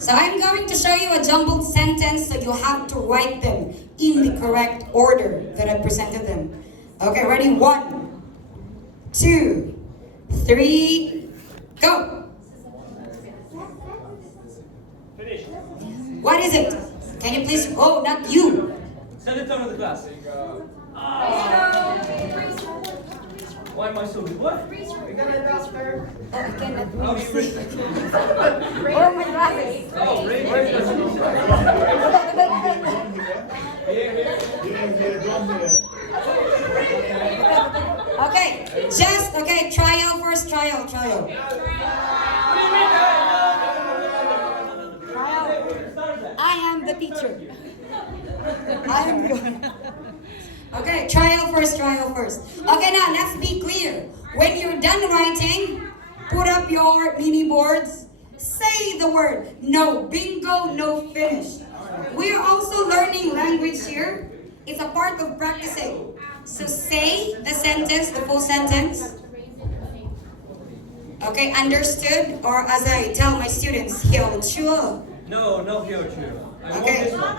So I'm going to show you a jumbled sentence, so you have to write them in the correct order that I presented them. Okay, ready? 1, 2, 3, go! Finish. What is it? Can you please, oh, not you. Set the tone of the class. Why am I so good? What? We're gonna doctor. Oh, I cannot Oh, really you see. ready? Oh, my glasses. Oh, ready? Okay, just, okay, trial first, trial. Trial. I am the teacher. I am good. Okay, trial first. Okay, now let's be clear. When you're done writing, put up your mini boards. Say the word. No bingo, no finish. We're also learning language here. It's a part of practicing. So say the sentence, the full sentence. Okay, understood? Or as I tell my students, hiểu chưa? No, here, true. I want Okay. this one.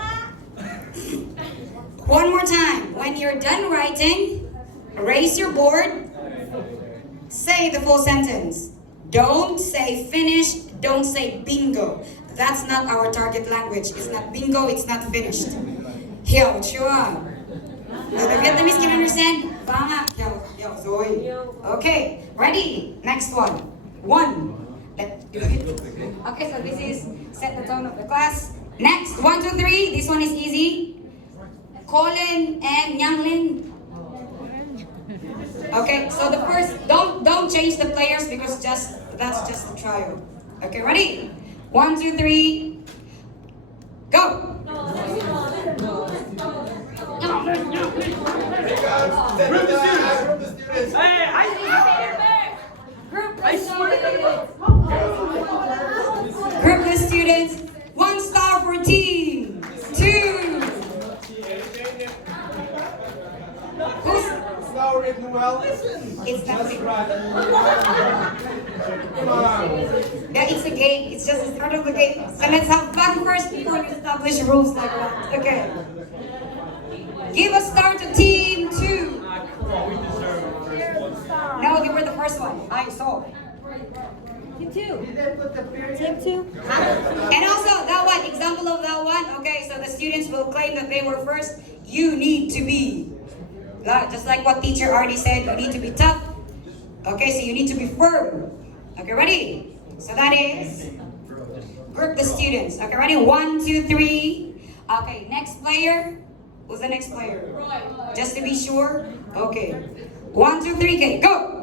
One more time. When you're done writing, raise your board. Say the full sentence. Don't say finish. Don't say bingo. That's not our target language. It's not bingo. It's not finished. Hiểu chưa? The Vietnamese can understand. Vâng ạ. Hiểu rồi. Okay. Ready? Next one. 1. Let's do it. Okay, so this is set the tone of the class. Next, 1, 2, 3. This one is easy. Colin and Yanglin. Okay, so the first, don't change the players because that's just a trial. Okay, ready? 1, 2, 3, go. Group the students. Hey, I swear. Group the students. 1 star for team. 2. Who's? Now written well. It's not. Come on. Yeah, it's a game. It's just the start of the game. So let's have fun first before we establish rules like that. Okay. Give a star to team 2. Come on, we deserve the first one. No, you were the first one. I saw. You didn't put the period. And also that one, example of that one. Okay, so the students will claim that they were first. You need to be, just like what teacher already said, you need to be tough. Okay, so you need to be firm. Okay, ready? So that is group the students. Okay, ready? 1, 2, 3. Okay, next player. Who's the next player? Just to be sure. Okay. 1, 2, 3. Okay, go.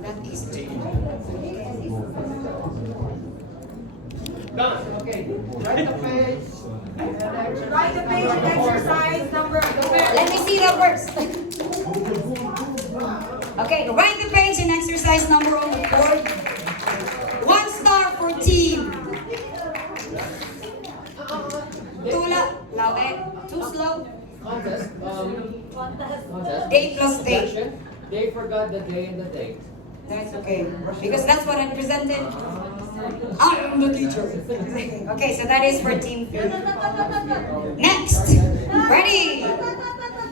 Not easy. Done. Okay. Write the page. Write the page and exercise number. Let me see that first. Okay, write the page and exercise number on the board. 1 star for team. Too slow. Contest. Day plus day. They forgot the day and the date. That's okay. Because that's what I presented. I am the teacher. Okay, so that is for team 3. Next. Ready?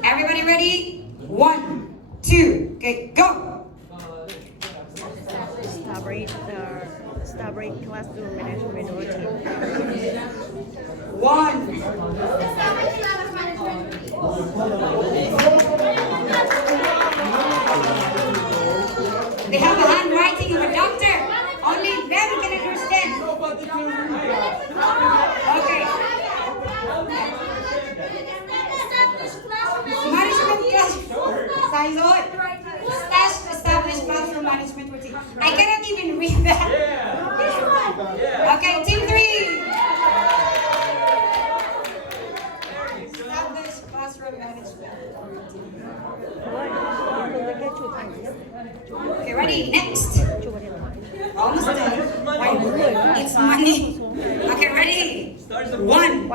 Everybody ready? 1, 2. Okay, go. Establish classroom management routine. 1. They have a handwriting of a doctor. Only them can understand. Okay. Management class. Size on. Established classroom management routine. I cannot even read that. Yeah. Okay, team 3. Established classroom management routine. Okay, ready? Next. Almost done. It's money. Okay, ready? 1,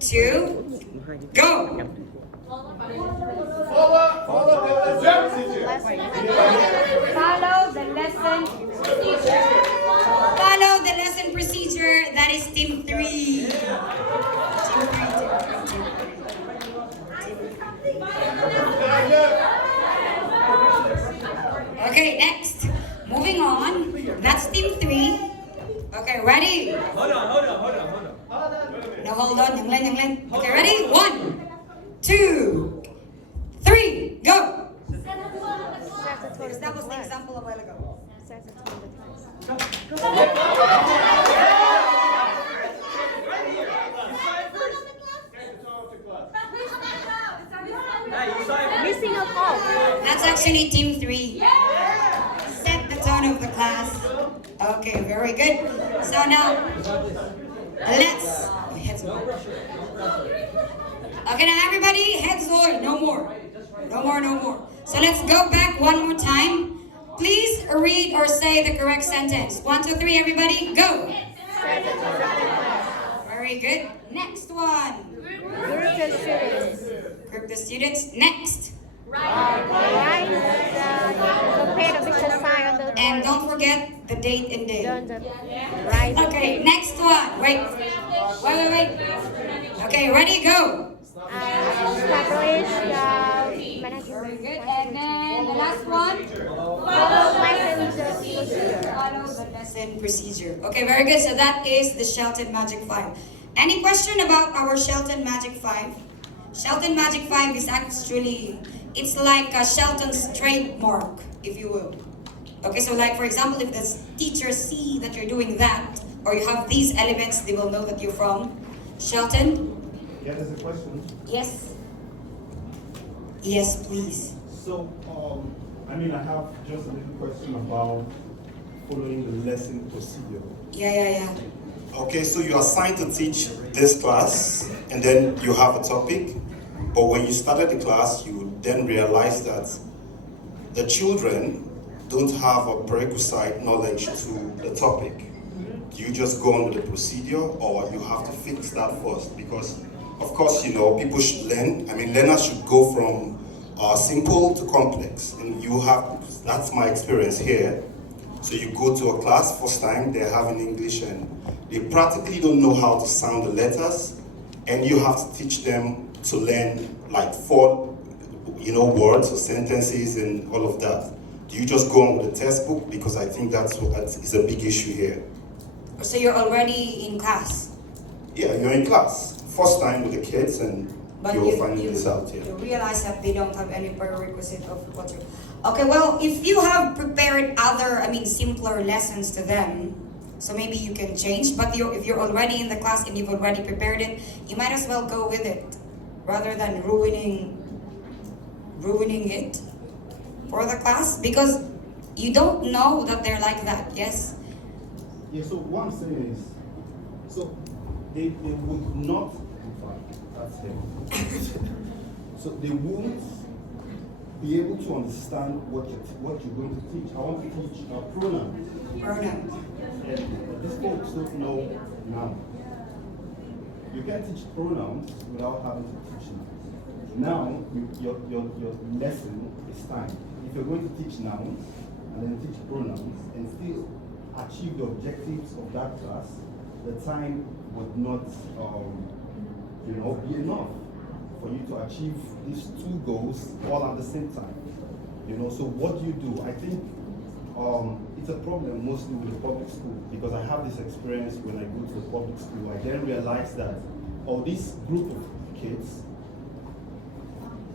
2, go. Follow the Okay, next. Moving on. That's team 3. Okay, ready? Hold on. No, hold on. Young Len. Okay, ready? 1, 2, 3, go! Set the tone Because of that the was the class. example a while ago. Set the tone of the class. Hey, you saw it. Missing a call. That's actually team 3. Set the tone of the class. Okay, very good. So now, let's... Heads No on. pressure. No pressure. Okay, now everybody, heads on. No more. So let's go back one more time. Please read or say the correct sentence. 1, 2, 3, everybody, go. Set the tone of the class. Very good. Next one. Group the students. Group the students. Next. Write the compare the picture sign on the And don't forget the date and day. Write the Okay, next one. Wait. Okay, ready, go. establish the Very management. good. And then the last one. Follow lesson procedure. Follow the lesson procedure. Okay, very good. So that is the Shelton Magic 5. Any question about our Shelton Magic 5? Shelton Magic 5 is actually, it's like a Shelton's trademark, if you will. Okay, so like for example, if the teachers see that you're doing that, or you have these elements, they will know that you're from Shelton. Yeah, there's a question. Yes. Yes, please. So, I have just a little question about following the lesson procedure. Yeah. Okay, so you're assigned to teach this class, and then you have a topic. But when you started the class, you then realize that the children don't have a prerequisite knowledge to the topic. Do you just go on with the procedure, or you have to fix that first? Because, of course, people should learn. Learners should go from simple to complex. And that's my experience here. So you go to a class, first time, they're having English, and they practically don't know how to sound the letters, and you have to teach them to learn like 4, words or sentences and all of that. Do you just go on with the textbook? Because I think that is a big issue here. So you're already in class. Yeah, you're in class, first time with the kids, and But you're finding this out here. you realize that they don't have any prerequisite of what you're... Okay, well, if you have prepared other, simpler lessons to them, so maybe you can change, but if you're already in the class and you've already prepared it, you might as well go with it, rather than ruining it for the class, because you don't know that they're like that, yes? Yeah, so what I'm saying is, so they would not, in fact, that's him. So they won't be able to understand what you're going to teach. I want to teach pronouns. Pronouns. And these folks don't know nouns. You can't teach pronouns without having to teach nouns. Now, your lesson is time. If you're going to teach nouns and then teach pronouns and still achieve the objectives of that class, the time would not, be enough for you to achieve these 2 goals all at the same time. So what do you do? I think it's a problem mostly with the public school, because I have this experience when I go to the public school. I then realize that this group of kids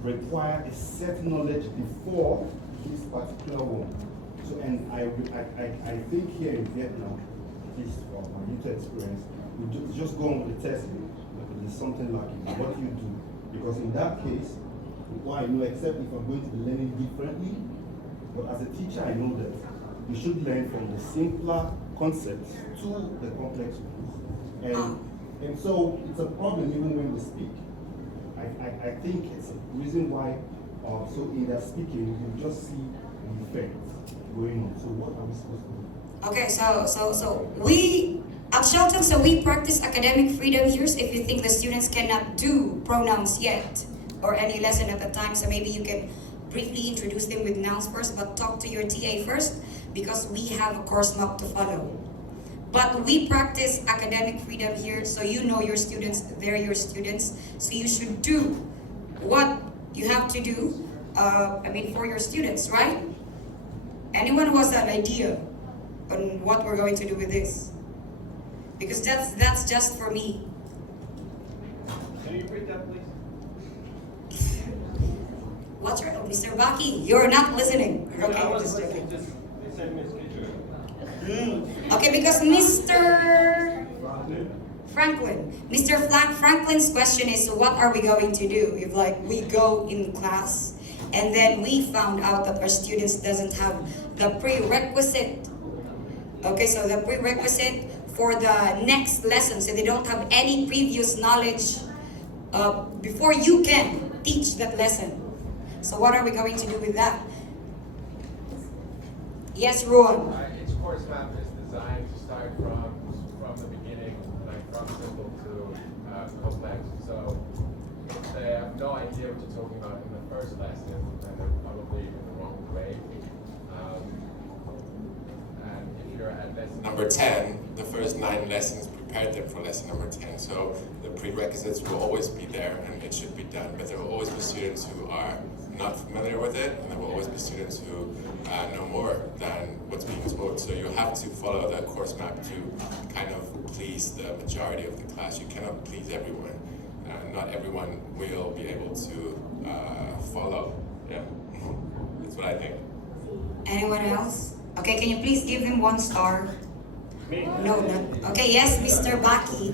require a certain knowledge before this particular one. So, and I think here in Vietnam, at least from my little experience, we just go on with the textbook. There's something lacking. What do you do? Because in that case, why except if I'm going to be learning differently, but as a teacher, I know that you should learn from the simpler concepts to the complex ones. And so it's a problem even when we speak. I think it's a reason why, so in their speaking, you just see the effects going on. So what are we supposed to do? Okay, so we at Shelton, we practice academic freedom here. So if you think the students cannot do pronouns yet, or any lesson at the time, so maybe you can briefly introduce them with nouns first, but talk to your TA first, because we have a course map to follow. But we practice academic freedom here, so you know your students, they're your students, so you should do what you have to do, for your students, right? Anyone who has an idea on what we're going to do with this? Because that's just for me. Can you repeat that, please? What's your Mr. Baki? You're not listening. Okay, I was just listening, joking. just, they sent me a schedule. Okay, because Mr. Franklin's question is, what are we going to do if like we go in class and then we found out that our students doesn't have the prerequisite. Okay, so the prerequisite for the next lesson, so they don't have any previous knowledge before you can teach that lesson. So what are we going to do with that? Yes, Ruan. Each course map is designed to start from the beginning, like from simple to complex. So if they have no idea what you're talking about in the first lesson, then they're probably in the wrong way. And if you're at lesson number 10, the first 9 lessons prepared them for lesson number 10. So the prerequisites will always be there and it should be done. But there will always be students who are not familiar with it, and there will always be students who know more than what's being taught. So you have to follow the course map to kind of please the majority of the class. You cannot please everyone. Not everyone will be able to follow. Yeah, that's what I think. Anyone else? Okay, can you please give them 1 star? No, not. Okay, yes, Mr. Baki.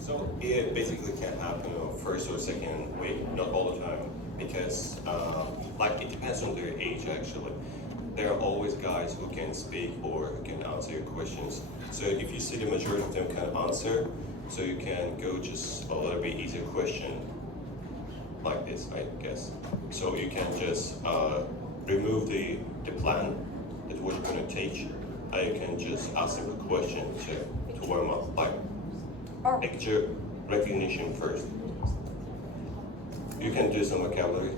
So it basically can happen first or second week, not all the time, because like it depends on their age actually. There are always guys who can speak or who can answer your questions. So if you see the majority of them can answer, so you can go just a little bit easier question like this, I guess. So you can just remove the plan that what you're going to teach, and you can just ask them a question to warm up, like picture recognition first. You can do some vocabulary.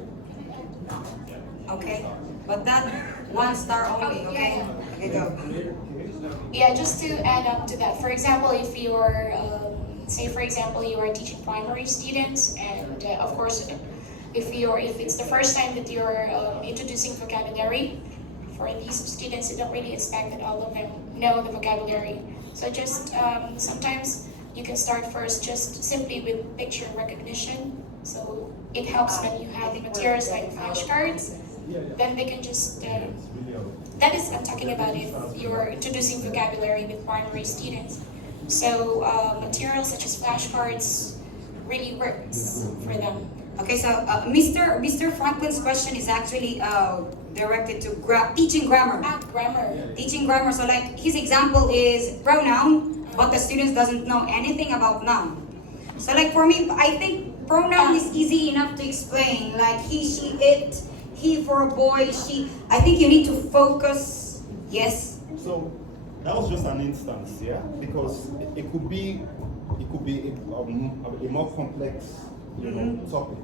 Okay, but that 1 star only. Okay, okay, go. Yeah, just to add up to that. For example, if you're, say for example, you are teaching primary students, and of course, if it's the first time that you're introducing vocabulary, for these students, you don't really expect that all of them know the vocabulary. So just sometimes you can start first just simply with picture recognition. So it helps when you have materials like flashcards. Then they can just, that is, I'm talking about if you're introducing vocabulary with primary students. So materials such as flashcards really works for them. Okay, so Mr. Franklin's question is actually directed to teaching grammar. Grammar. Teaching grammar. So like his example is pronoun, but the students doesn't know anything about noun. So like for me, I think pronoun is easy enough to explain. Like he, she, it, he for a boy, she. I think you need to focus. Yes. So that was just an instance, yeah, because it could be a more complex, topic.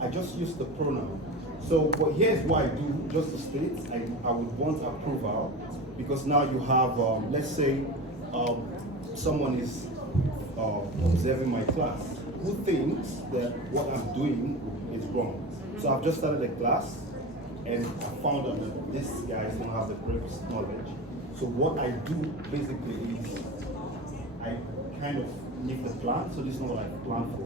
I just use the pronoun. So, but here's what I do, just to state, I would want approval, because now you have, let's say, someone is observing my class who thinks that what I'm doing is wrong. So I've just started a class, and I found out that this guy don't have the correct knowledge. So what I do basically is I kind of leave the plan. So this is not what I plan for.